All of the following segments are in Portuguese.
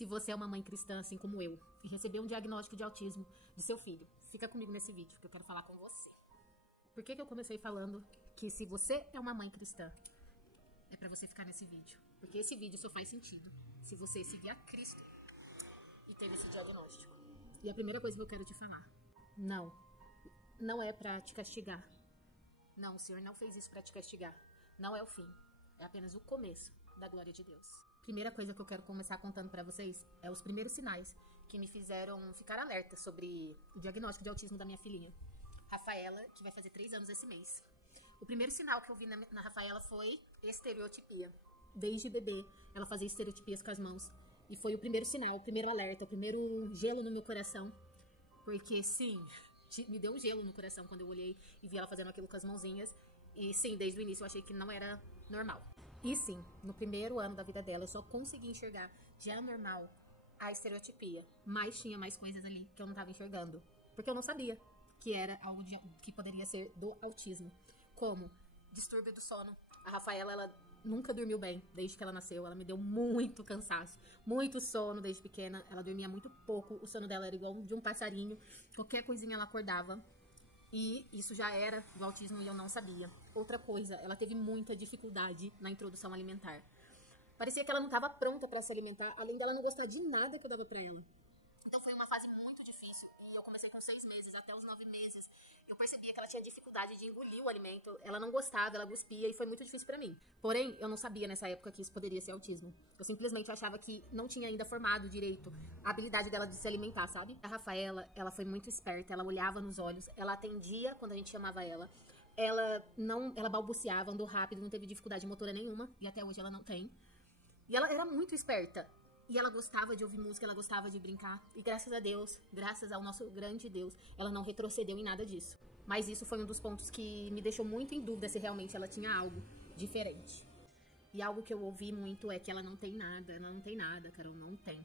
se você é uma mãe cristã, assim como eu, e recebeu um diagnóstico de autismo de seu filho, fica comigo nesse vídeo, que eu quero falar com você. Por que eu comecei falando que se você é uma mãe cristã, é pra você ficar nesse vídeo? Porque esse vídeo só faz sentido se você seguir a Cristo e ter esse diagnóstico. E a primeira coisa que eu quero te falar, não é pra te castigar. Não, o Senhor não fez isso pra te castigar. Não é o fim, é apenas o começo da glória de Deus. Primeira coisa que eu quero começar contando pra vocês é os primeiros sinais que me fizeram ficar alerta sobre o diagnóstico de autismo da minha filhinha, Rafaela, que vai fazer 3 anos esse mês. O primeiro sinal que eu vi na Rafaela foi estereotipia. Desde bebê, ela fazia estereotipias com as mãos. E foi o primeiro sinal, o primeiro alerta, o primeiro gelo no meu coração. Porque, sim, me deu um gelo no coração quando eu olhei e vi ela fazendo aquilo com as mãozinhas. E, sim, desde o início eu achei que não era normal. E, sim, no primeiro ano da vida dela, eu só consegui enxergar de anormal a estereotipia. Mas tinha mais coisas ali que eu não estava enxergando. Porque eu não sabia que era algo que poderia ser do autismo. Como distúrbio do sono. A Rafaela, ela nunca dormiu bem desde que ela nasceu. Ela me deu muito cansaço, muito sono desde pequena. Ela dormia muito pouco. O sono dela era igual de um passarinho. Qualquer coisinha ela acordava. E isso já era do autismo e eu não sabia. Outra coisa, ela teve muita dificuldade na introdução alimentar. Parecia que ela não estava pronta para se alimentar, além dela não gostar de nada que eu dava para ela. Então foi uma fase muito difícil. E eu comecei com 6 meses, até os 9 meses. Eu percebia que ela tinha dificuldade de engolir o alimento. Ela não gostava, ela cuspia e foi muito difícil pra mim. Porém, eu não sabia nessa época que isso poderia ser autismo. Eu simplesmente achava que não tinha ainda formado direito a habilidade dela de se alimentar, sabe? A Rafaela, ela foi muito esperta, ela olhava nos olhos, ela atendia quando a gente chamava ela. Ela balbuciava, andou rápido, não teve dificuldade motora nenhuma. E até hoje ela não tem. E ela era muito esperta. E ela gostava de ouvir música, ela gostava de brincar. E graças a Deus, graças ao nosso grande Deus, ela não retrocedeu em nada disso. Mas isso foi um dos pontos que me deixou muito em dúvida se realmente ela tinha algo diferente. E algo que eu ouvi muito é que ela não tem nada, Carol, não tem.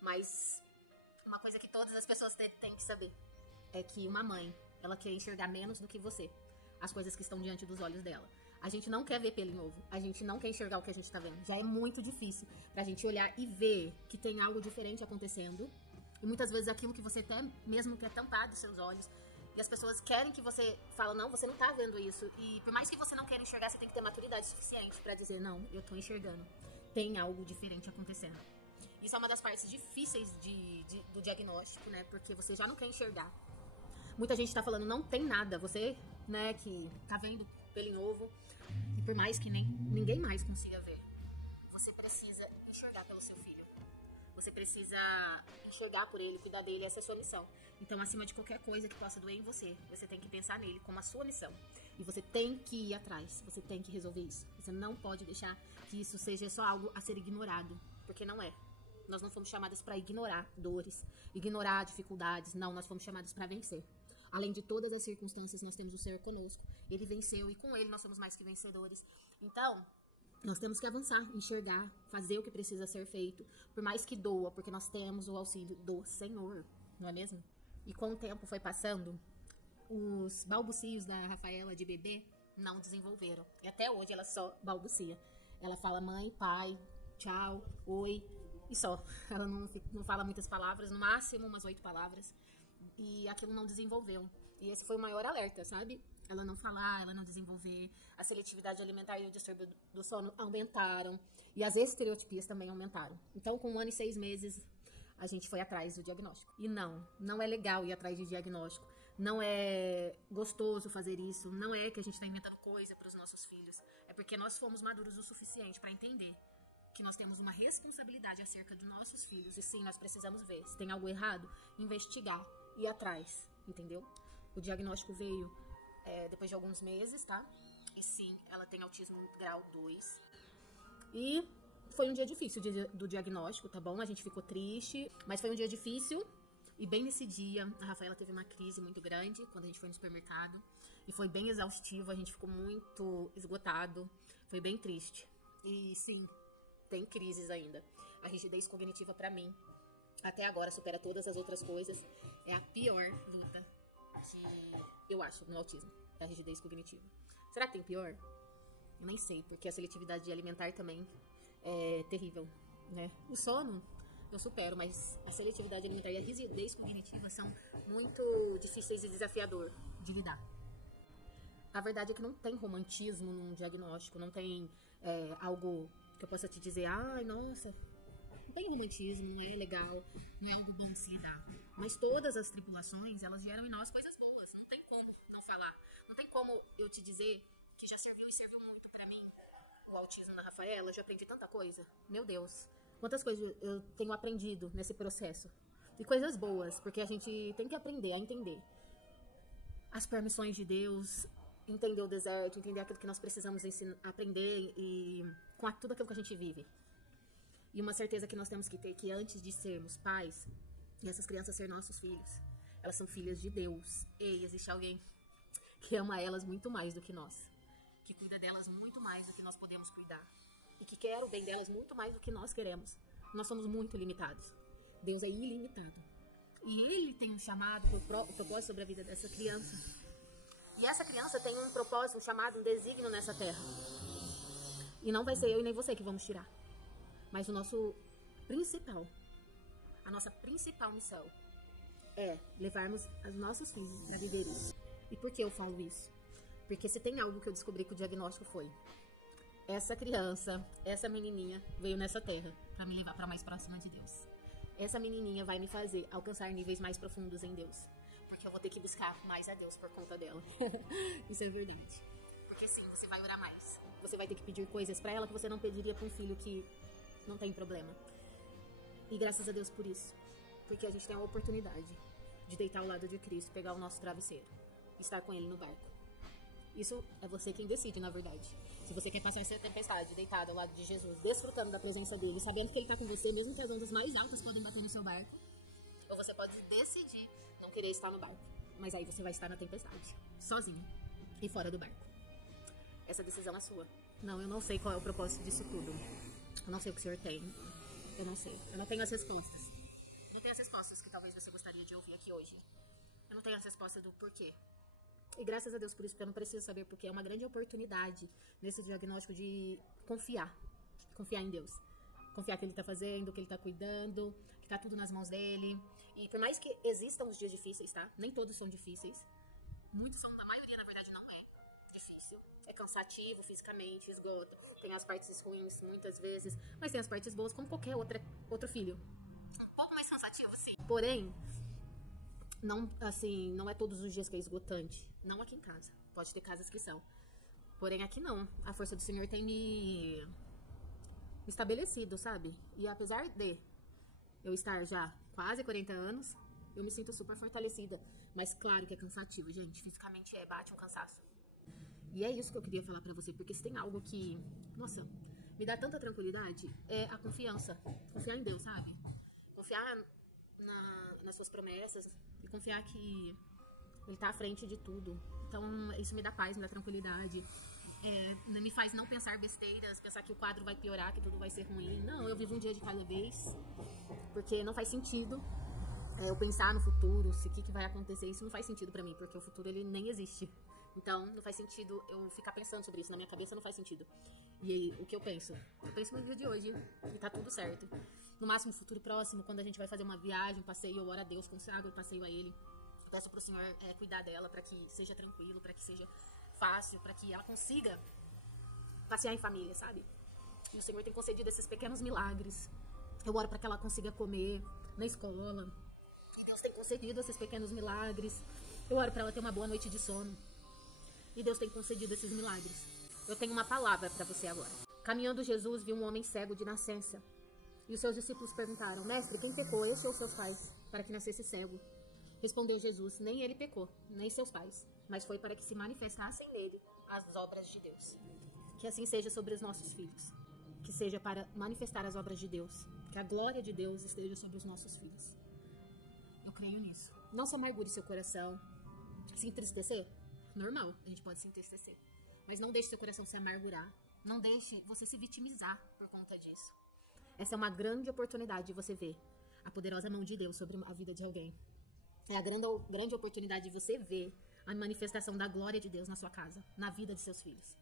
Mas uma coisa que todas as pessoas têm que saber é que uma mãe, ela quer enxergar menos do que você as coisas que estão diante dos olhos dela. A gente não quer ver pelo em ovo, a gente não quer enxergar o que a gente tá vendo. Já é muito difícil pra gente olhar e ver que tem algo diferente acontecendo. E muitas vezes aquilo que você até mesmo quer tampar dos seus olhos. E as pessoas querem que você fale, não, você não tá vendo isso. E por mais que você não queira enxergar, você tem que ter maturidade suficiente pra dizer, não, eu tô enxergando. Tem algo diferente acontecendo. Isso é uma das partes difíceis do diagnóstico, né? Porque você já não quer enxergar. Muita gente tá falando, não tem nada. Você, né, que tá vendo pelo em ovo, e por mais que ninguém mais consiga ver, você precisa enxergar pelo seu filho. Você precisa enxergar por ele, cuidar dele, essa é a sua missão. Então, acima de qualquer coisa que possa doer em você, você tem que pensar nele como a sua missão. E você tem que ir atrás, você tem que resolver isso. Você não pode deixar que isso seja só algo a ser ignorado, porque não é. Nós não fomos chamadas para ignorar dores, ignorar dificuldades. Não, nós fomos chamadas para vencer. Além de todas as circunstâncias, nós temos o Senhor conosco. Ele venceu e com Ele nós somos mais que vencedores. Então, nós temos que avançar, enxergar, fazer o que precisa ser feito. Por mais que doa, porque nós temos o auxílio do Senhor, não é mesmo? E com o tempo foi passando, os balbucios da Rafaela de bebê não desenvolveram. E até hoje ela só balbucia. Ela fala mãe, pai, tchau, oi, e só. Ela não fala muitas palavras, no máximo umas 8 palavras. E aquilo não desenvolveu. E esse foi o maior alerta, sabe? Ela não falar, ela não desenvolver. A seletividade alimentar e o distúrbio do sono aumentaram. E as estereotipias também aumentaram. Então, com 1 ano e 6 meses, a gente foi atrás do diagnóstico. E não é legal ir atrás de diagnóstico. Não é gostoso fazer isso. Não é que a gente está inventando coisa para os nossos filhos. É porque nós fomos maduros o suficiente para entender que nós temos uma responsabilidade acerca dos nossos filhos. E sim, nós precisamos ver. Se tem algo errado, investigar. Ir atrás, entendeu? O diagnóstico veio depois de alguns meses, tá? E sim, ela tem autismo grau 2. E foi um dia difícil do diagnóstico, tá bom? A gente ficou triste, mas foi um dia difícil. E bem nesse dia, a Rafaela teve uma crise muito grande quando a gente foi no supermercado. E foi bem exaustivo, a gente ficou muito esgotado. Foi bem triste. E sim, tem crises ainda. A rigidez cognitiva pra mim até agora supera todas as outras coisas. É a pior luta eu acho, no autismo. É a rigidez cognitiva. Será que tem pior? Eu nem sei, porque a seletividade alimentar também é terrível, né? O sono eu supero, mas a seletividade alimentar e a rigidez cognitiva são muito difíceis e desafiador de lidar. A verdade é que não tem romantismo num diagnóstico, não tem algo que eu possa te dizer, ai, nossa, não tem romantismo, não é legal, não é algo bom de se lidar. Mas todas as tribulações, elas geram em nós coisas boas, não tem como não falar. Não tem como eu te dizer que já serviu e serviu muito pra mim. O autismo da Rafaela, eu já aprendi tanta coisa. Meu Deus, quantas coisas eu tenho aprendido nesse processo. E coisas boas, porque a gente tem que aprender a entender as permissões de Deus, entender o deserto, entender aquilo que nós precisamos aprender e com tudo aquilo que a gente vive. E uma certeza que nós temos que ter, que antes de sermos pais, e essas crianças ser nossos filhos, elas são filhas de Deus. E existe alguém que ama elas muito mais do que nós, que cuida delas muito mais do que nós podemos cuidar, e que quer o bem delas muito mais do que nós queremos. Nós somos muito limitados. Deus é ilimitado. E Ele tem um chamado, um propósito sobre a vida dessa criança. E essa criança tem um propósito, um chamado, um desígnio nessa terra. E não vai ser eu e nem você que vamos tirar. Mas o nosso principal, a nossa principal missão é levarmos os nossos filhos para viver isso. E por que eu falo isso? Porque se tem algo que eu descobri que o diagnóstico foi: essa criança, essa menininha veio nessa terra para me levar para mais próxima de Deus. Essa menininha vai me fazer alcançar níveis mais profundos em Deus. Porque eu vou ter que buscar mais a Deus por conta dela. Isso é verdade. Porque sim, você vai orar mais. Você vai ter que pedir coisas para ela que você não pediria para um filho que não tem problema. E graças a Deus por isso. Porque a gente tem a oportunidade de deitar ao lado de Cristo, pegar o nosso travesseiro e estar com Ele no barco. Isso é você quem decide, na verdade. Se você quer passar essa tempestade deitado ao lado de Jesus, desfrutando da presença dele, sabendo que ele está com você, mesmo que as ondas mais altas podem bater no seu barco, ou você pode decidir não querer estar no barco. Mas aí você vai estar na tempestade, sozinho e fora do barco. Essa decisão é sua. Não, eu não sei qual é o propósito disso tudo. Eu não sei o que o Senhor tem. Eu não sei. Eu não tenho as respostas. Não tenho as respostas que talvez você gostaria de ouvir aqui hoje. Eu não tenho as respostas do porquê. E graças a Deus por isso, porque eu não preciso saber porquê. É uma grande oportunidade nesse diagnóstico de confiar. Confiar em Deus. Confiar que Ele está fazendo, que Ele está cuidando, que está tudo nas mãos dEle. E por mais que existam os dias difíceis, tá? Nem todos são difíceis. Muitos são, a maioria, na verdade, não é difícil. É cansativo fisicamente, esgota. Tem as partes ruins, muitas vezes. Mas tem as partes boas, como qualquer outro filho. Um pouco mais cansativo, sim. Porém, não, assim, não é todos os dias que é esgotante. Não aqui em casa. Pode ter casas que são. Porém, aqui não. A força do Senhor tem me estabelecido, sabe? E apesar de eu estar já quase 40 anos, eu me sinto super fortalecida. Mas claro que é cansativo, gente. Fisicamente bate um cansaço. E é isso que eu queria falar pra você. Porque se tem algo que, nossa, me dá tanta tranquilidade, é a confiança. Confiar em Deus, sabe? Confiar nas suas promessas. E confiar que Ele tá à frente de tudo. Então, isso me dá paz, me dá tranquilidade. Me faz não pensar besteiras, pensar que o quadro vai piorar, que tudo vai ser ruim. Não, eu vivo um dia de cada vez. Porque não faz sentido eu pensar no futuro, se o que vai acontecer. Isso não faz sentido pra mim, porque o futuro ele nem existe. Então, não faz sentido eu ficar pensando sobre isso. Na minha cabeça não faz sentido. E aí, o que eu penso? Eu penso no dia de hoje e tá tudo certo. No máximo, no futuro próximo, quando a gente vai fazer uma viagem, um passeio, eu oro a Deus, consagro o passeio a Ele. Peço pro Senhor cuidar dela, pra que seja tranquilo, pra que seja fácil, pra que ela consiga passear em família, sabe? E o Senhor tem concedido esses pequenos milagres. Eu oro pra que ela consiga comer na escola. E Deus tem concedido esses pequenos milagres. Eu oro pra ela ter uma boa noite de sono. E Deus tem concedido esses milagres. Eu tenho uma palavra pra você agora. Caminhando Jesus viu um homem cego de nascença. E os seus discípulos perguntaram: Mestre, quem pecou, este ou seus pais, para que nascesse cego? Respondeu Jesus: nem ele pecou, nem seus pais, mas foi para que se manifestassem nele as obras de Deus. Que assim seja sobre os nossos filhos. Que seja para manifestar as obras de Deus. Que a glória de Deus esteja sobre os nossos filhos. Eu creio nisso. Não se amargure seu coração. Se entristecer? Normal, a gente pode se entristecer. Mas não deixe seu coração se amargurar. Não deixe você se vitimizar por conta disso. Essa é uma grande oportunidade de você ver a poderosa mão de Deus sobre a vida de alguém. É a grande oportunidade de você ver a manifestação da glória de Deus na sua casa, na vida de seus filhos.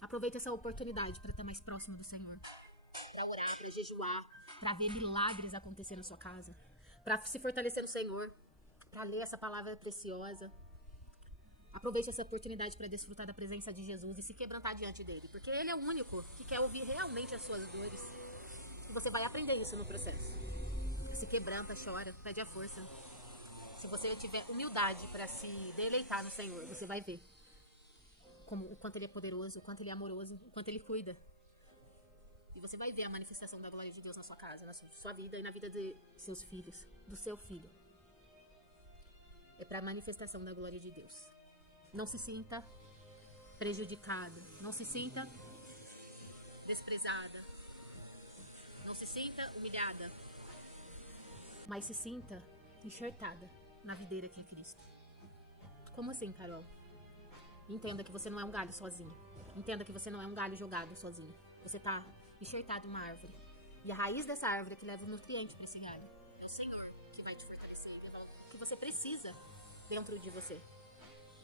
Aproveite essa oportunidade para estar mais próximo do Senhor. Para orar, para jejuar, para ver milagres acontecer na sua casa, para se fortalecer no Senhor, para ler essa palavra preciosa. Aproveite essa oportunidade para desfrutar da presença de Jesus e se quebrantar diante dele, porque ele é o único que quer ouvir realmente as suas dores. E você vai aprender isso no processo. Se quebranta, chora, pede a força. Se você tiver humildade para se deleitar no Senhor, você vai ver o quanto ele é poderoso, o quanto ele é amoroso, o quanto ele cuida. E você vai ver a manifestação da glória de Deus na sua casa, na sua vida e na vida de seus filhos, do seu filho. É para a manifestação da glória de Deus. Não se sinta prejudicada, não se sinta desprezada, não se sinta humilhada, mas se sinta enxertada na videira que é Cristo. Como assim, Carol? Entenda que você não é um galho sozinho. Entenda que você não é um galho jogado sozinho. Você está enxertado em uma árvore. E a raiz dessa árvore é que leva o nutriente para esse galho. É o Senhor que vai te fortalecer, levar o que você precisa dentro de você.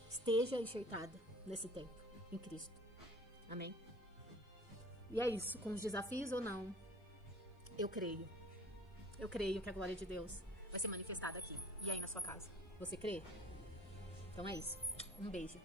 Esteja enxertada nesse tempo, em Cristo. Amém? E é isso, com os desafios ou não, eu creio. Eu creio que a glória de Deus vai ser manifestada aqui e aí na sua casa. Você crê? Então é isso. Um beijo.